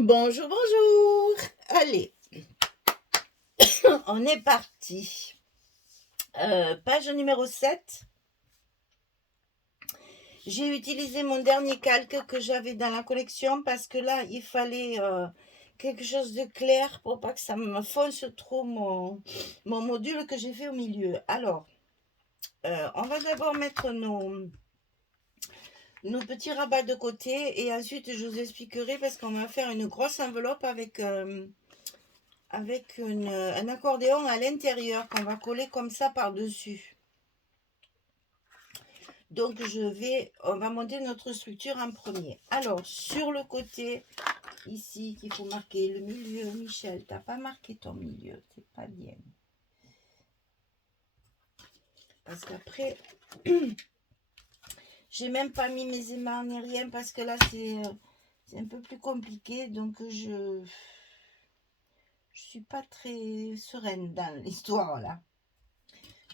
Bonjour, bonjour. Allez, on est parti. Page numéro 7. J'ai utilisé mon dernier calque que j'avais dans la collection parce que là, il fallait quelque chose de clair pour pas que ça me fonce trop mon module que j'ai fait au milieu. Alors, on va d'abord mettre nos petits rabats de côté et ensuite je vous expliquerai parce qu'on va faire une grosse enveloppe avec un accordéon à l'intérieur qu'on va coller comme ça par-dessus. Donc on va monter notre structure en premier. Alors sur le côté ici qu'il faut marquer le milieu. Michel, t'as pas marqué ton milieu, c'est pas bien. Parce qu'après j'ai même pas mis mes aimants ni rien parce que là c'est un peu plus compliqué, donc je suis pas très sereine dans l'histoire là.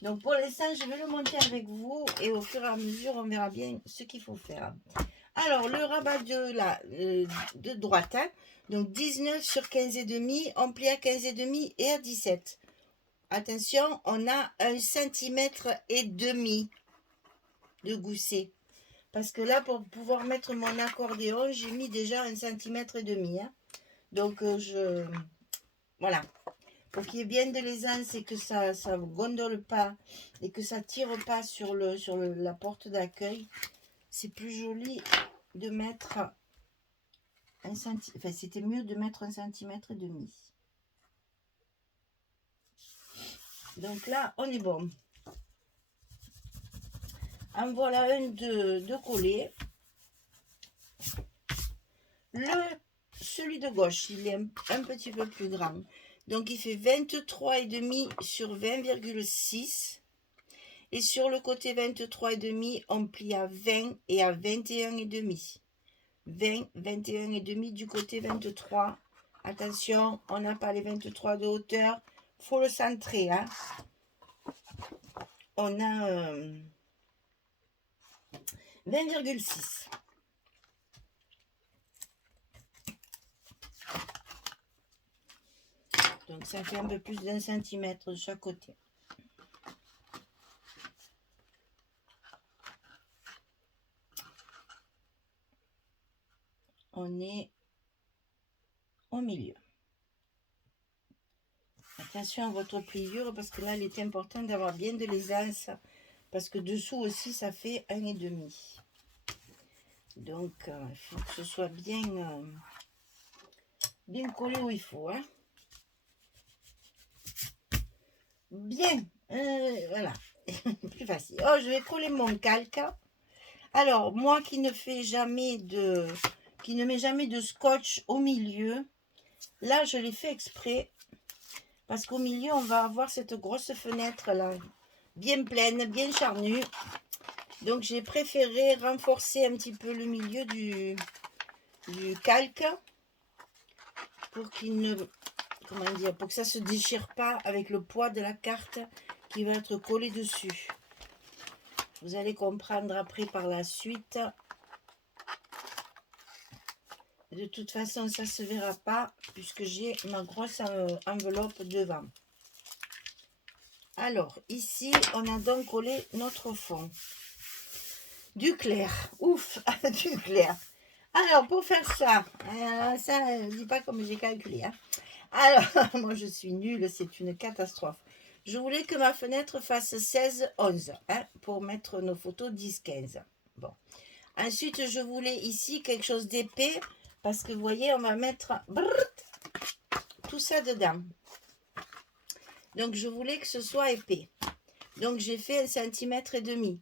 Donc pour l'instant, je vais le monter avec vous et au fur et à mesure, on verra bien ce qu'il faut faire. Alors, le rabat de droite, hein, donc 19 sur 15,5, on plie à 15,5 et à 17. Attention, on a 1,5 cm de gousset. Parce que là, pour pouvoir mettre mon accordéon, j'ai mis déjà 1,5 cm. Hein. Donc, voilà. Pour qu'il y ait bien de l'aisance et que ça ne gondole pas et que ça tire pas sur la porte d'accueil, c'est plus joli de mettre c'était mieux de mettre 1,5 cm. Donc là, on est bon. En voilà un de collé. Celui de gauche, il est un petit peu plus grand. Donc il fait 23,5 sur 20,6. Et sur le côté 23,5, on plie à 20 et à 21,5. 20, 21,5 du côté 23. Attention, on n'a pas les 23 de hauteur. Il faut le centrer. Hein. On a 20,6. Donc ça fait un peu plus d'un centimètre de chaque côté. On est au milieu. Attention à votre pliure parce que là, il est important d'avoir bien de l'aisance parce que dessous aussi, ça fait 1,5. Donc, il faut que ce soit bien collé où il faut. Hein. Bien, voilà, plus facile. Oh, je vais coller mon calque. Alors, moi qui ne mets jamais de scotch au milieu, là, je l'ai fait exprès parce qu'au milieu, on va avoir cette grosse fenêtre là, bien pleine, bien charnue. Donc, j'ai préféré renforcer un petit peu le milieu du calque pour qu'il ne, pour que ça se déchire pas avec le poids de la carte qui va être collé dessus. Vous allez comprendre après par la suite. De toute façon, ça ne se verra pas puisque j'ai ma grosse enveloppe devant. Alors, ici, on a donc collé notre fond. Du clair. Ouf, du clair. Alors, pour faire ça, ça ne dis pas comme j'ai calculé. Hein. Alors, moi, je suis nulle, c'est une catastrophe. Je voulais que ma fenêtre fasse 16-11 hein, pour mettre nos photos 10-15. Bon. Ensuite, je voulais ici quelque chose d'épais parce que vous voyez, on va mettre tout ça dedans. Donc, je voulais que ce soit épais. Donc, j'ai fait 1,5 cm.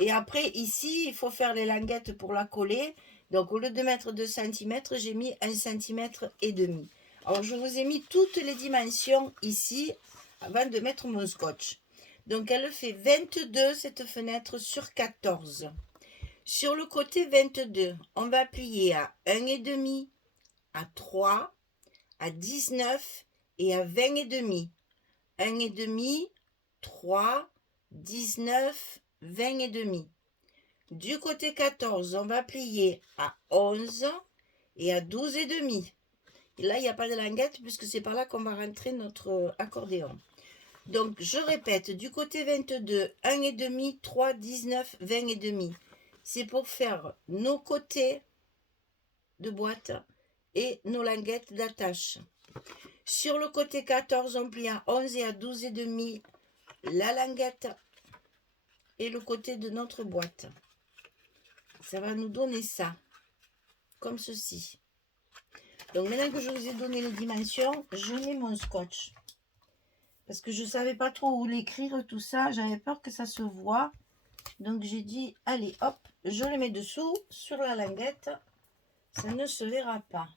Et après, ici, il faut faire les languettes pour la coller. Donc, au lieu de mettre 2 cm, j'ai mis 1,5 cm. Alors, je vous ai mis toutes les dimensions ici avant de mettre mon scotch. Donc, elle fait 22 cette fenêtre sur 14. Sur le côté 22, on va plier à 1,5, à 3, à 19 et à 20,5. 1,5, 3, 19, 20,5. Du côté 14, on va plier à 11 et à 12,5. Et là, il n'y a pas de languette puisque c'est par là qu'on va rentrer notre accordéon. Donc, je répète, du côté 22, 1,5, 3, 19, 20,5. C'est pour faire nos côtés de boîte et nos languettes d'attache. Sur le côté 14, on plie à 11 et à 12,5 la languette et le côté de notre boîte. Ça va nous donner ça, comme ceci. Donc maintenant que je vous ai donné les dimensions, je mets mon scotch. Parce que je ne savais pas trop où l'écrire, tout ça. J'avais peur que ça se voit. Donc j'ai dit, allez, hop, je le mets dessous, sur la languette. Ça ne se verra pas.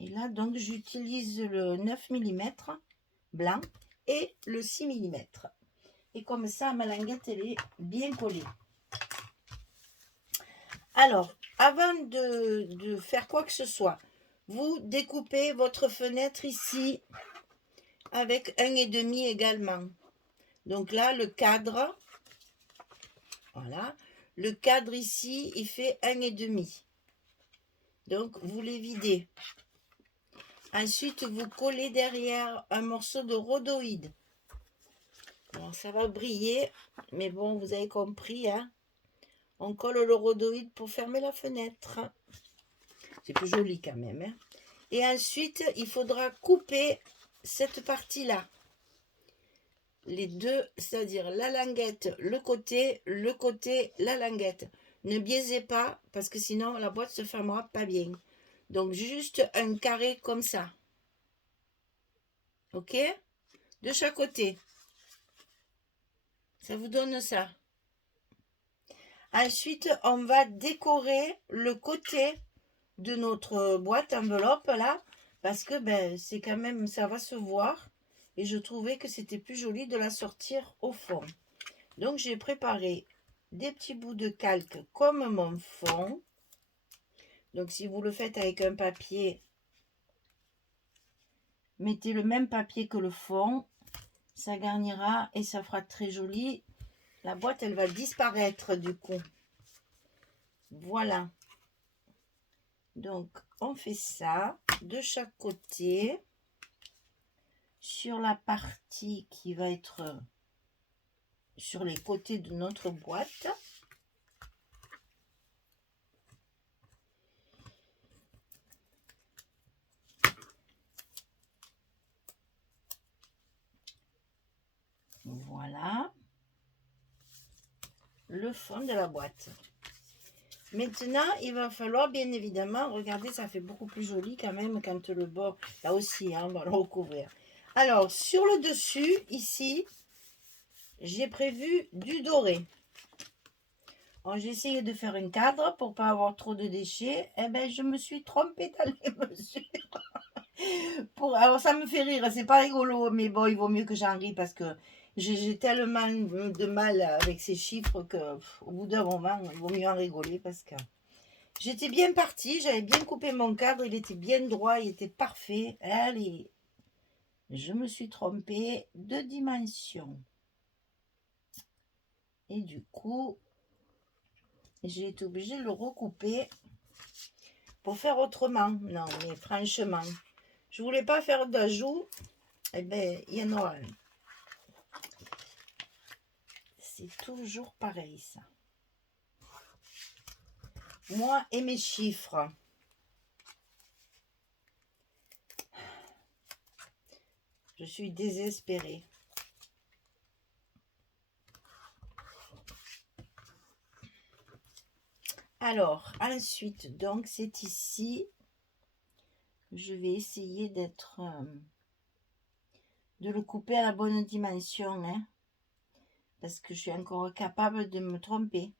Et là, donc, j'utilise le 9 mm blanc et le 6 mm. Et comme ça, ma languette, elle est bien collée. Alors, avant de faire quoi que ce soit, vous découpez votre fenêtre ici avec 1,5 également. Donc là, le cadre, voilà, le cadre ici, il fait 1,5. Donc, vous les videz. Ensuite, vous collez derrière un morceau de rhodoïde. Alors, ça va briller, mais bon, vous avez compris, hein. On colle le rhodoïde pour fermer la fenêtre. C'est plus joli quand même, hein. Et ensuite, il faudra couper cette partie-là. Les deux, c'est-à-dire la languette, le côté, la languette. Ne biaisez pas, parce que sinon, la boîte se fermera pas bien. Donc, juste un carré comme ça. Ok? De chaque côté. Ça vous donne ça. Ensuite, on va décorer le côté de notre boîte enveloppe là, parce que ben, c'est quand même, ça va se voir. Et je trouvais que c'était plus joli de la sortir au fond. Donc, j'ai préparé des petits bouts de calque comme mon fond. Donc, si vous le faites avec un papier, mettez le même papier que le fond. Ça garnira et ça fera très joli. La boîte, elle va disparaître du coup. Voilà. Donc, on fait ça de chaque côté. Sur la partie qui va être sur les côtés de notre boîte. Voilà. Le fond de la boîte. Maintenant, il va falloir bien évidemment, regardez, ça fait beaucoup plus joli quand même quand le bord, là aussi, hein, on va le recouvrir. Alors, sur le dessus, ici, j'ai prévu du doré. J'ai essayé de faire un cadre pour pas avoir trop de déchets. Eh ben, je me suis trompée dans les mesures. Alors, ça me fait rire, c'est pas rigolo, mais bon, il vaut mieux que j'en rie parce que j'ai tellement de mal avec ces chiffres que au bout d'un moment, il vaut mieux en rigoler parce que j'étais bien partie, j'avais bien coupé mon cadre, il était bien droit, il était parfait. Allez, je me suis trompée de dimension. Et du coup, j'ai été obligée de le recouper pour faire autrement. Non, mais franchement, je voulais pas faire d'ajout. Eh bien, il y en aura un. C'est toujours pareil, ça. Moi et mes chiffres. Je suis désespérée. Alors, ensuite, donc, c'est ici. Je vais essayer d'être... de le couper à la bonne dimension, hein, parce que je suis encore capable de me tromper.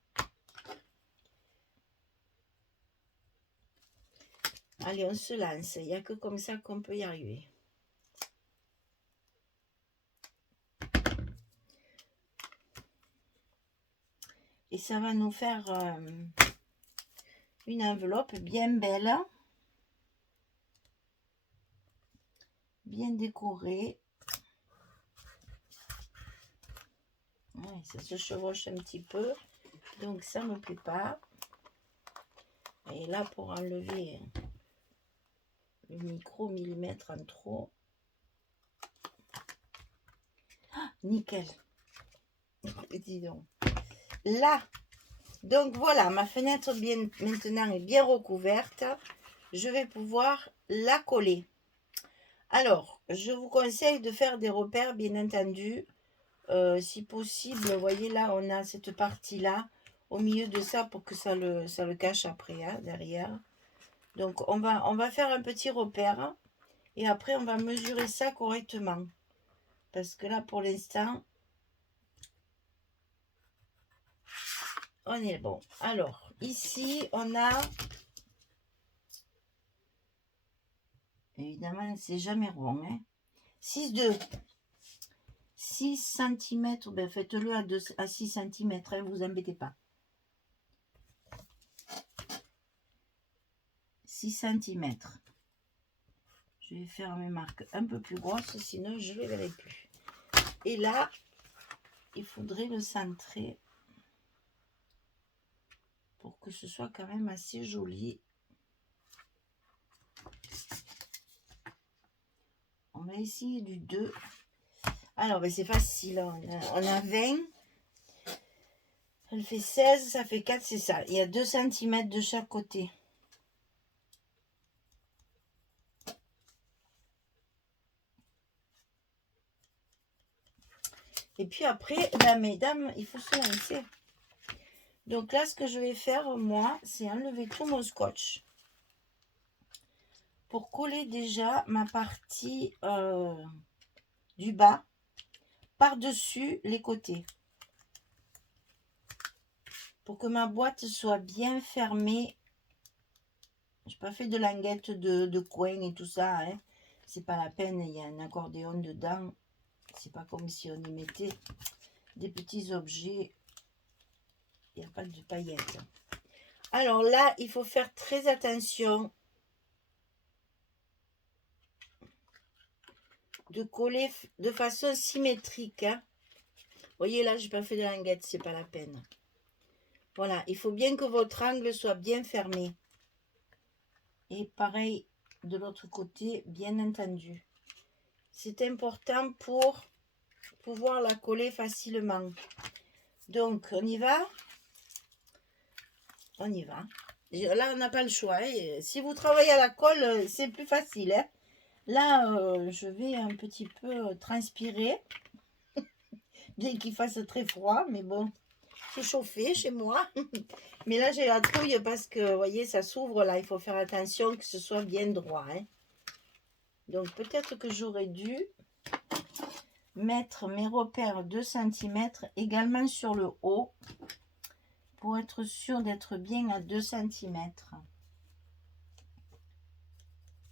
Allez, on se lance. Il n'y a que comme ça qu'on peut y arriver. Et ça va nous faire une enveloppe bien belle, bien décorée. Ouais, ça se chevauche un petit peu, donc ça ne me plaît pas. Et là, pour enlever le micro-millimètre en trop. Ah, nickel. Dis donc. Là, donc voilà, ma fenêtre maintenant est bien recouverte. Je vais pouvoir la coller. Alors, je vous conseille de faire des repères, bien entendu. Si possible, vous voyez là, on a cette partie-là au milieu de ça pour que ça le cache après, hein, derrière. Donc, on va faire un petit repère et après, on va mesurer ça correctement. Parce que là, pour l'instant, on est bon. Alors, ici, on a... Évidemment, c'est jamais rond. Hein. 6,2. 6 cm. Ben, faites-le à 6 cm. Hein, vous embêtez pas. 6 cm. Je vais faire mes marques un peu plus grosses, sinon je ne les verrai plus. Et là, il faudrait le centrer pour que ce soit quand même assez joli. On va essayer du 2. Alors, ben c'est facile. On a 20. Elle fait 16, ça fait 4, c'est ça. Il y a 2 cm de chaque côté. Et puis après, ben, mesdames, il faut se lancer. Donc là, ce que je vais faire, moi, c'est enlever tout mon scotch. Pour coller déjà ma partie du bas par-dessus les côtés. Pour que ma boîte soit bien fermée. Je n'ai pas fait de languettes de coin et tout ça. Hein. C'est pas la peine, il y a un accordéon dedans. C'est pas comme si on y mettait des petits objets. Il n'y a pas de paillettes. Alors là, il faut faire très attention de coller de façon symétrique. Hein. Vous voyez là, j'ai pas fait de languettes, c'est pas la peine. Voilà, il faut bien que votre angle soit bien fermé. Et pareil de l'autre côté, bien entendu. C'est important pour pouvoir la coller facilement. Donc, on y va. On y va. Là, on n'a pas le choix. Hein. Si vous travaillez à la colle, c'est plus facile. Hein. Là, je vais un petit peu transpirer. Bien qu'il fasse très froid, mais bon, c'est chauffé chez moi. Mais là, j'ai la trouille parce que, vous voyez, ça s'ouvre là. Il faut faire attention que ce soit bien droit. Hein. Donc, peut-être que j'aurais dû mettre mes repères 2 cm également sur le haut pour être sûr d'être bien à 2 cm.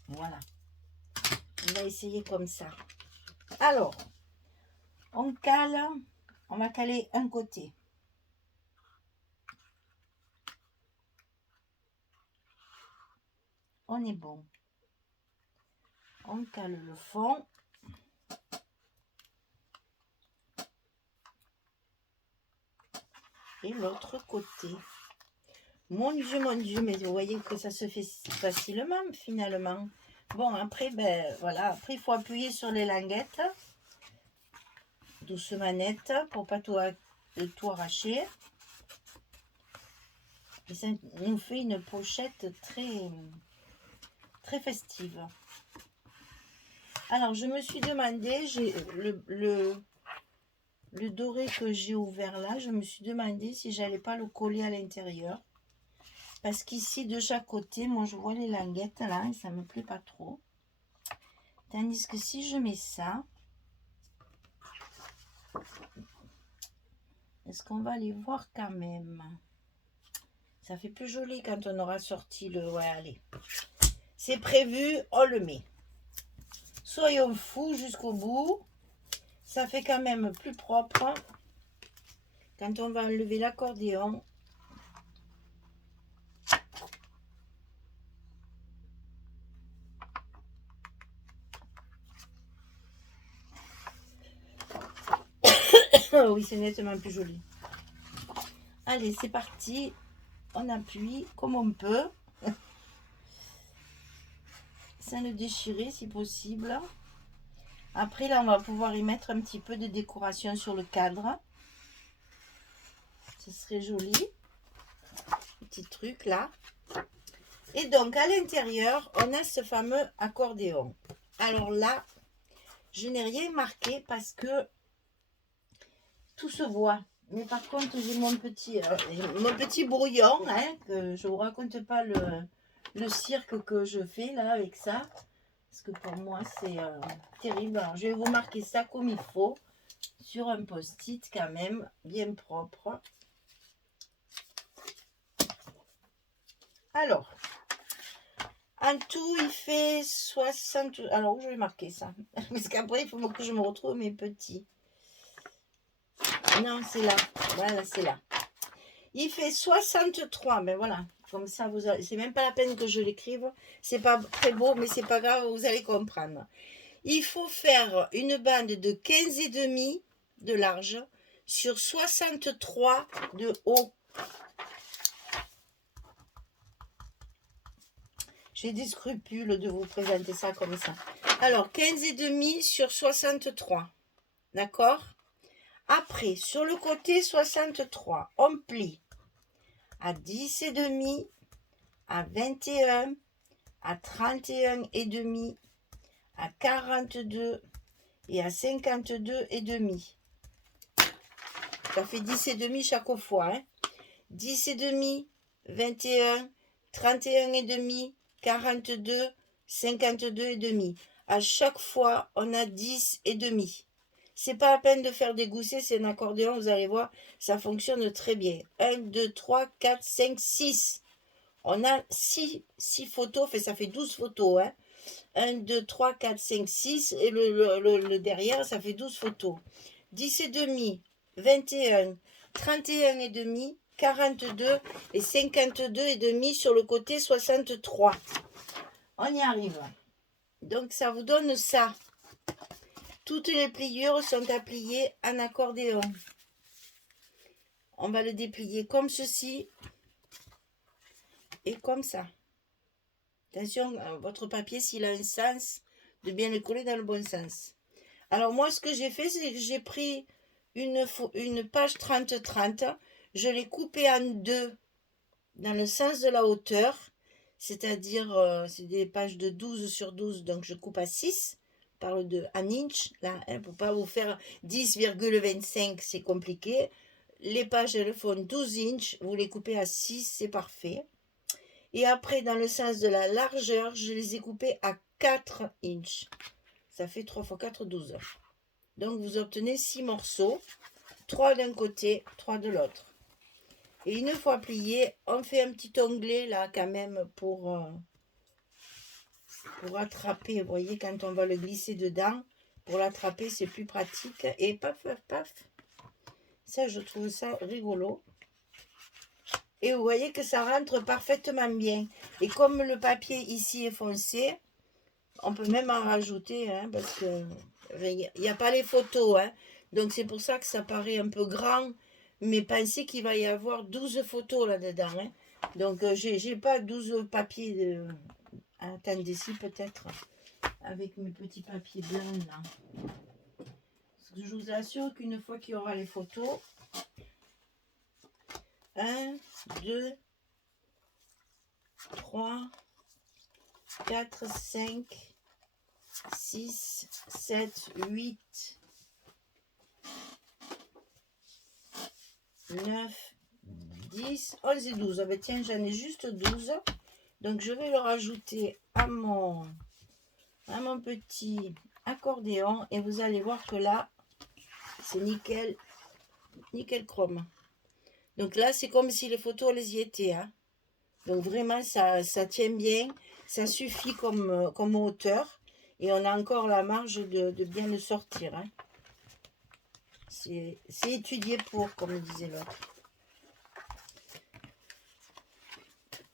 Voilà. On va essayer comme ça. Alors, on cale. On va caler un côté. On est bon. On cale le fond. Et l'autre côté. Mon Dieu, mais vous voyez que ça se fait facilement finalement. Bon, après, ben voilà, après il faut appuyer sur les languettes. Doucement net pour pas tout arracher. Et ça nous fait une pochette très festive. Alors, je me suis demandé, j'ai le doré que j'ai ouvert là, je me suis demandé si j'allais pas le coller à l'intérieur. Parce qu'ici, de chaque côté, moi, je vois les languettes là, et ça me plaît pas trop. Tandis que si je mets ça, est-ce qu'on va les voir quand même? Ça fait plus joli quand on aura sorti le... Ouais, allez. C'est prévu, on le met. Soyons fous jusqu'au bout. Ça fait quand même plus propre. Quand on va enlever l'accordéon. Oui, c'est nettement plus joli. Allez, c'est parti. On appuie comme on peut. sans le déchirer si possible. Après, là, on va pouvoir y mettre un petit peu de décoration sur le cadre. Ce serait joli. Petit truc là. Et donc, à l'intérieur, on a ce fameux accordéon. Alors là, je n'ai rien marqué parce que tout se voit. Mais par contre, j'ai mon petit brouillon, hein, que je ne vous raconte pas le cirque que je fais là avec ça. Parce que pour moi, c'est terrible. Alors, je vais vous marquer ça comme il faut. Sur un post-it quand même, bien propre. Alors, en tout, il fait 60... Alors, où je vais marquer ça? Parce qu'après, il faut que je me retrouve mes petits. Non, c'est là. Voilà, c'est là. Il fait 63. Ben voilà. Comme ça, vous avez... c'est même pas la peine que je l'écrive. C'est pas très beau, mais c'est pas grave, vous allez comprendre. Il faut faire une bande de 15,5 de large sur 63 de haut. J'ai des scrupules de vous présenter ça comme ça. Alors, 15,5 sur 63. D'accord? Après, sur le côté 63, on plie à 10,5, à 21, à 31,5, à 42 et à 52,5. Ça fait 10,5 chaque fois. Hein? 10,5, 21, 31,5, 42, 52,5. À chaque fois, on a 10,5. C'est pas la peine de faire des goussets, c'est un accordéon, vous allez voir, ça fonctionne très bien. 1, 2, 3, 4, 5, 6. On a 6 photos, enfin ça fait 12 photos. Hein. 1, 2, 3, 4, 5, 6. Et le derrière, ça fait 12 photos. 10,5, 21, 31,5, 42 et 52,5 sur le côté 63. On y arrive. Donc ça vous donne ça. Toutes les pliures sont à plier en accordéon. On va le déplier comme ceci et comme ça. Attention, votre papier, s'il a un sens, de bien le coller dans le bon sens. Alors moi, ce que j'ai fait, c'est que j'ai pris une page 30-30. Je l'ai coupée en deux dans le sens de la hauteur. C'est-à-dire, c'est des pages de 12 sur 12, donc je coupe à 6. Je parle de un inch, là, hein, pour ne pas vous faire 10,25, c'est compliqué. Les pages, elles font 12 inches, vous les coupez à 6, c'est parfait. Et après, dans le sens de la largeur, je les ai coupées à 4 inches. Ça fait 3 x 4, 12. Donc, vous obtenez 6 morceaux, 3 d'un côté, 3 de l'autre. Et une fois plié, on fait un petit onglet là quand même pour attraper. Vous voyez, quand on va le glisser dedans, pour l'attraper, c'est plus pratique. Et paf, paf, paf. Ça, je trouve ça rigolo. Et vous voyez que ça rentre parfaitement bien. Et comme le papier ici est foncé, on peut même en rajouter, hein, parce que il n'y a pas les photos. Hein. Donc c'est pour ça que ça paraît un peu grand. Mais pensez qu'il va y avoir 12 photos là-dedans. Hein. Donc j'ai pas 12 papiers. Attendez, si peut-être avec mes petits papiers blancs là. Parce que je vous assure qu'une fois qu'il y aura les photos, 1, 2, 3, 4, 5, 6, 7, 8, 9, 10, 11 et 12. Ah ben tiens, j'en ai juste 12. Donc je vais le rajouter à mon petit accordéon. Et vous allez voir que là, c'est nickel, nickel chrome. Donc là, c'est comme si les photos, elles y étaient. Hein. Donc vraiment, ça tient bien. Ça suffit comme hauteur. Et on a encore la marge de bien le sortir. Hein. C'est étudié pour, comme disait l'autre.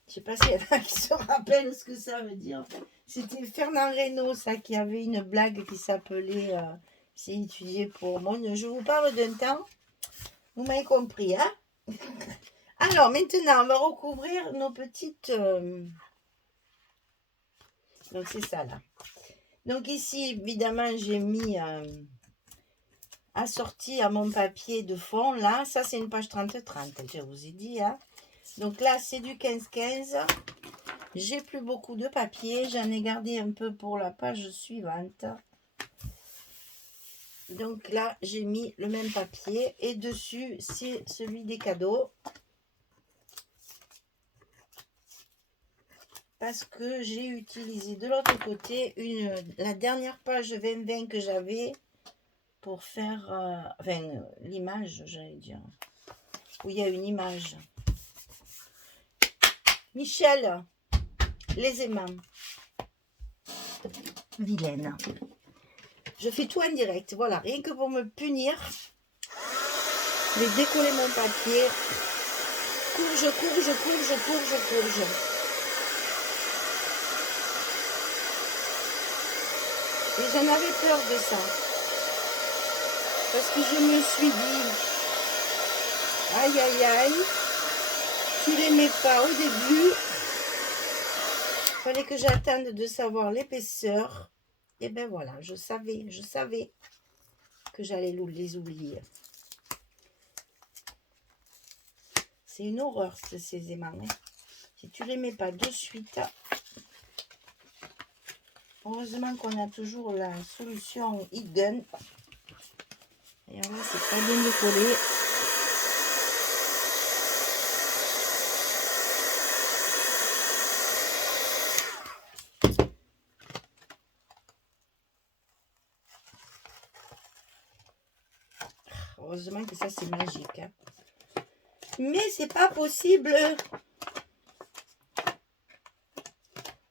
Je ne sais pas s'il y en a qui se rappellent ce que ça veut dire. C'était Fernand Reynaud, ça, qui avait une blague qui s'appelait c'est étudié pour. Bon, je vous parle d'un temps. Vous m'avez compris, hein? Alors, maintenant, on va recouvrir nos petites Donc, c'est ça, là. Donc, ici, évidemment, j'ai mis assorti à mon papier de fond. Là, ça, c'est une page 30-30, je vous ai dit. Hein. Donc, là, c'est du 15-15. J'ai plus beaucoup de papier. J'en ai gardé un peu pour la page suivante. Donc, là, j'ai mis le même papier. Et dessus, c'est celui des cadeaux. Parce que j'ai utilisé de l'autre côté la dernière page 20-20 que j'avais pour faire l'image, j'allais dire, où il y a une image. Michel, les aimants. Vilaine. Je fais tout en direct, voilà, rien que pour me punir. Je vais décoller mon papier. Courge. Et j'en avais peur de ça. Parce que je me suis dit, aïe, tu l'aimais pas au début. Il fallait que j'attende de savoir l'épaisseur. Et ben voilà, je savais que j'allais les oublier. C'est une horreur, ces aimants. Hein. Si tu les mets pas de suite, heureusement qu'on a toujours la solution Heat Gun. Et là, c'est pas bien décollé. Heureusement que ça, c'est magique. Hein. Mais c'est pas possible.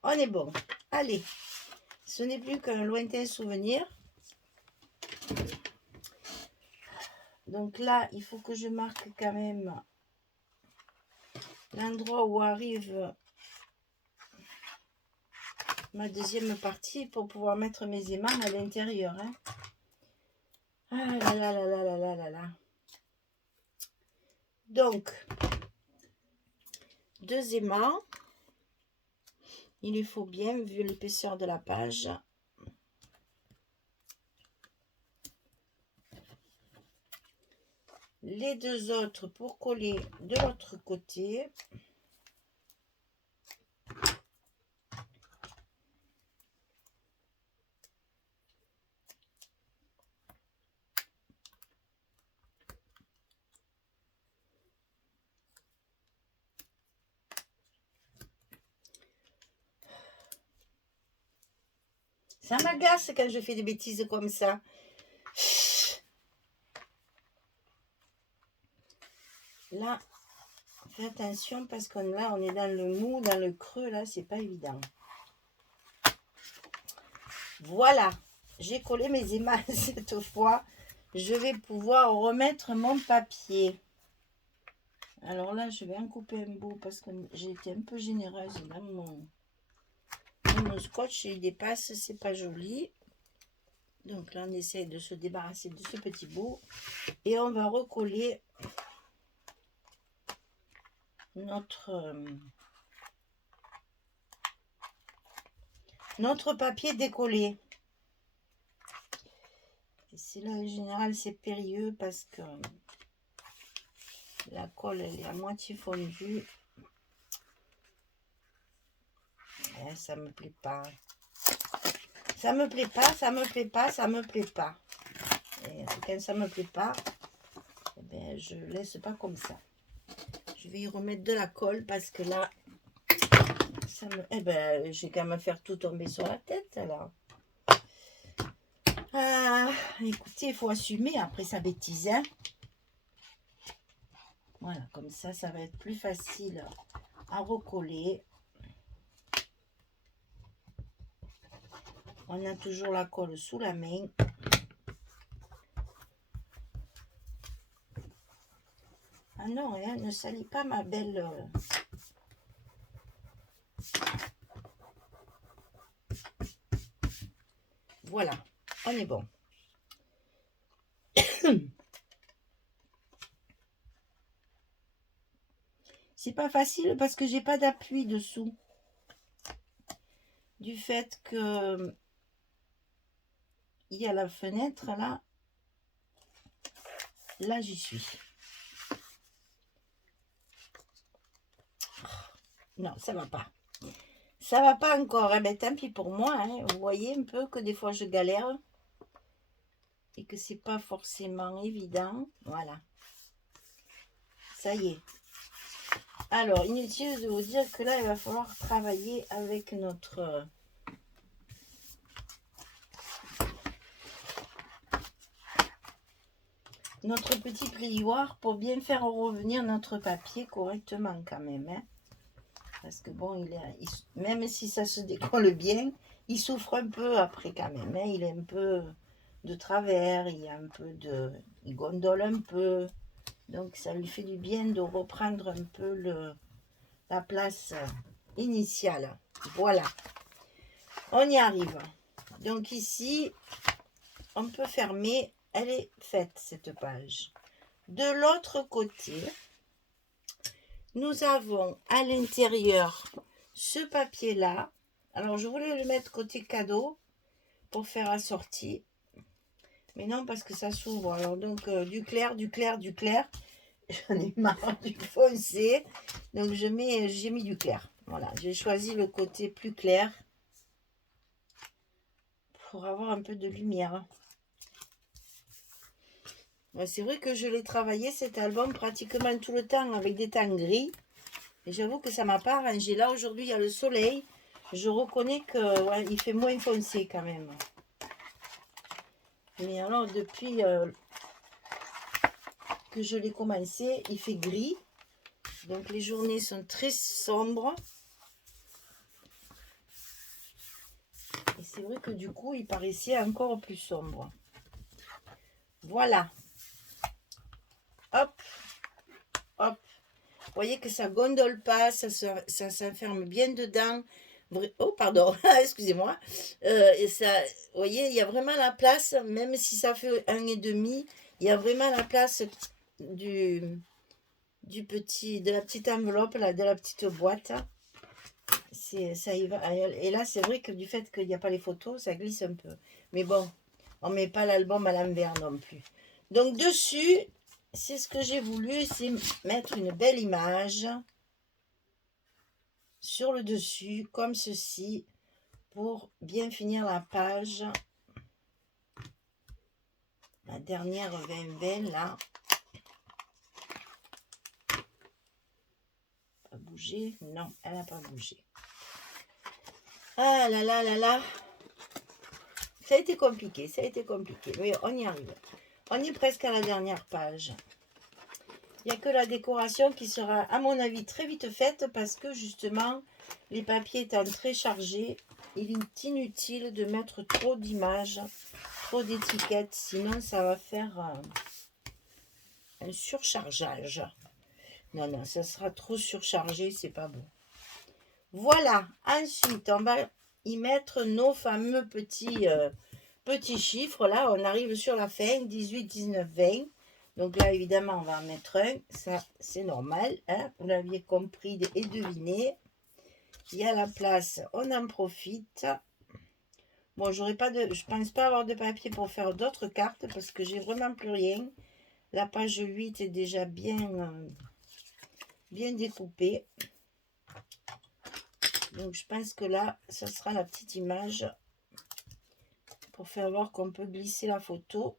On est bon. Allez. Ce n'est plus qu'un lointain souvenir. Donc là, il faut que je marque quand même l'endroit où arrive ma deuxième partie pour pouvoir mettre mes aimants à l'intérieur. Hein. Ah là là. Donc, 2 aimants. Il lui faut bien, vu l'épaisseur de la page. Les 2 autres pour coller de l'autre côté. Ça m'agace quand je fais des bêtises comme ça. Là, fais attention parce que là, on est dans le mou, dans le creux. Là, c'est pas évident. Voilà. J'ai collé mes aimants cette fois. Je vais pouvoir remettre mon papier. Alors là, je vais en couper un bout parce que j'ai été un peu généreuse dans mon scotch. Il dépasse, c'est pas joli. Donc là, on essaie de se débarrasser de ce petit bout. Et on va recoller notre papier décollé. Et c'est là, en général, c'est périlleux parce que la colle, elle est à moitié fondue. Et ça me plaît pas. Ça me plaît pas. Et quand ça me plaît pas, eh bien, je laisse pas comme ça. Je vais y remettre de la colle parce que là, je vais quand même faire tout tomber sur la tête là. Ah, écoutez, il faut assumer après sa bêtise. Hein. Voilà, comme ça, ça va être plus facile à recoller. On a toujours la colle sous la main. Ah non, hein, ne salis pas ma belle... Voilà, on est bon. C'est pas facile parce que j'ai pas d'appui dessous. du fait que il y a la fenêtre là. Là, j'y suis. Non, ça va pas. Ça va pas encore. Eh ben, tant pis pour moi. Hein. Vous voyez un peu que des fois, je galère. Et que c'est pas forcément évident. Voilà. Ça y est. Alors, inutile de vous dire que là, il va falloir travailler avec notre petit plioir pour bien faire revenir notre papier correctement quand même. Hein. Parce que bon, même si ça se décolle bien, il souffre un peu après quand même. Hein. Il est un peu de travers, il gondole un peu. Donc ça lui fait du bien de reprendre un peu la place initiale. Voilà, on y arrive. Donc ici, on peut fermer. Elle est faite cette page. De l'autre côté, nous avons à l'intérieur ce papier-là. Alors, je voulais le mettre côté cadeau pour faire assorti. Mais non, parce que ça s'ouvre. Alors, donc, du clair, du clair, du clair. J'en ai marre du foncé. Donc, j'ai mis du clair. Voilà, j'ai choisi le côté plus clair pour avoir un peu de lumière. C'est vrai que je l'ai travaillé cet album pratiquement tout le temps avec des teintes gris. Et j'avoue que ça m'a pas arrangé. Là, aujourd'hui, il y a le soleil. Je reconnais que ouais, il fait moins foncé quand même. Mais alors, depuis que je l'ai commencé, il fait gris. Donc, les journées sont très sombres. Et c'est vrai que du coup, il paraissait encore plus sombre. Voilà. Hop. Hop. Vous voyez que ça gondole pas, ça s'enferme bien dedans. Oh, pardon, excusez-moi. Et ça, vous voyez, il y a vraiment la place, même si ça fait 1,5, il y a vraiment la place de la petite enveloppe, là, de la petite boîte. Ça y va. Et là, c'est vrai que du fait qu'il n'y a pas les photos, ça glisse un peu. Mais bon, on ne met pas l'album à l'envers non plus. Donc, dessus, c'est ce que j'ai voulu, c'est mettre une belle image sur le dessus, comme ceci, pour bien finir la page. La dernière 20 là. Pas bougé? Non, elle n'a pas bougé. Ah là là là là. Ça a été compliqué, mais on y arrive. On est presque à la dernière page. Il n'y a que la décoration qui sera, à mon avis, très vite faite parce que justement, les papiers étant très chargés, il est inutile de mettre trop d'images, trop d'étiquettes, sinon ça va faire un surchargeage. Non, non, ça sera trop surchargé, c'est pas bon. Voilà, ensuite, on va y mettre nos fameux petits chiffres. Là, on arrive sur la fin, 18, 19, 20. Donc là, évidemment, on va en mettre un. Ça, c'est normal. Hein, vous l'aviez compris et deviné. Il y a la place, on en profite. Bon, je pense pas avoir de papier pour faire d'autres cartes parce que j'ai vraiment plus rien. La page 8 est déjà bien découpée. Donc, je pense que là, ça sera la petite image pour faire voir qu'on peut glisser la photo.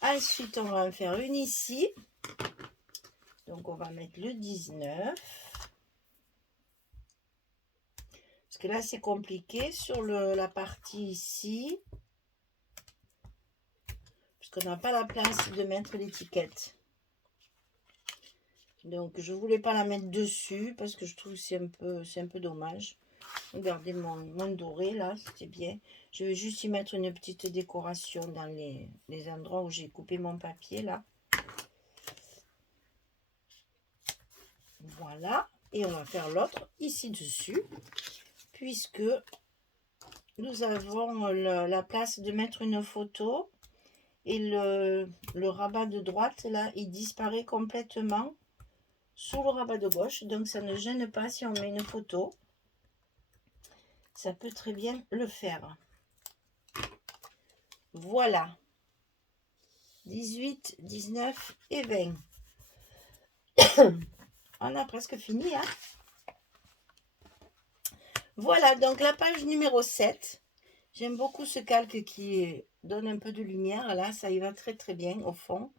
Ensuite, on va en faire une ici. Donc, on va mettre le 19. Parce que là, c'est compliqué sur la partie ici. Parce qu'on n'a pas la place de mettre l'étiquette. Donc, je ne voulais pas la mettre dessus parce que je trouve que c'est un peu dommage. Regardez mon doré là, c'était bien. Je vais juste y mettre une petite décoration dans les endroits où j'ai coupé mon papier là. Voilà. Et on va faire l'autre ici dessus. Puisque nous avons la place de mettre une photo. Et le rabat de droite là, il disparaît complètement sous le rabat de gauche. Donc ça ne gêne pas si on met une photo. ça peut très bien le faire. Voilà. 18, 19 et 20. On a presque fini, hein. Voilà, donc la page numéro 7. J'aime beaucoup ce calque qui donne un peu de lumière. Là, ça y va très très bien au fond.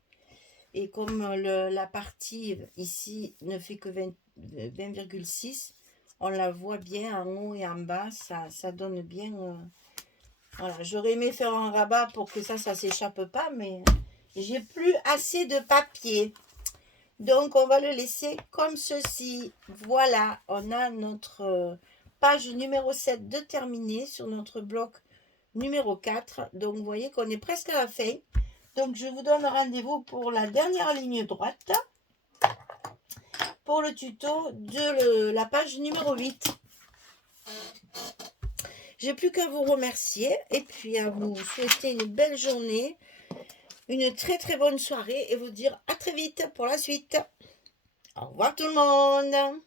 Et comme la partie ici ne fait que 20,6, on la voit bien en haut et en bas. Ça donne bien. Voilà, j'aurais aimé faire un rabat pour que ça s'échappe pas, mais j'ai plus assez de papier. Donc, on va le laisser comme ceci. Voilà, on a notre page numéro 7 de terminée sur notre bloc numéro 4. Donc, vous voyez qu'on est presque à la fin. Donc, je vous donne rendez-vous pour la dernière ligne droite pour le tuto de la page numéro 8. J'ai plus qu'à vous remercier et puis à vous souhaiter une belle journée, une très très bonne soirée et vous dire à très vite pour la suite. Au revoir tout le monde.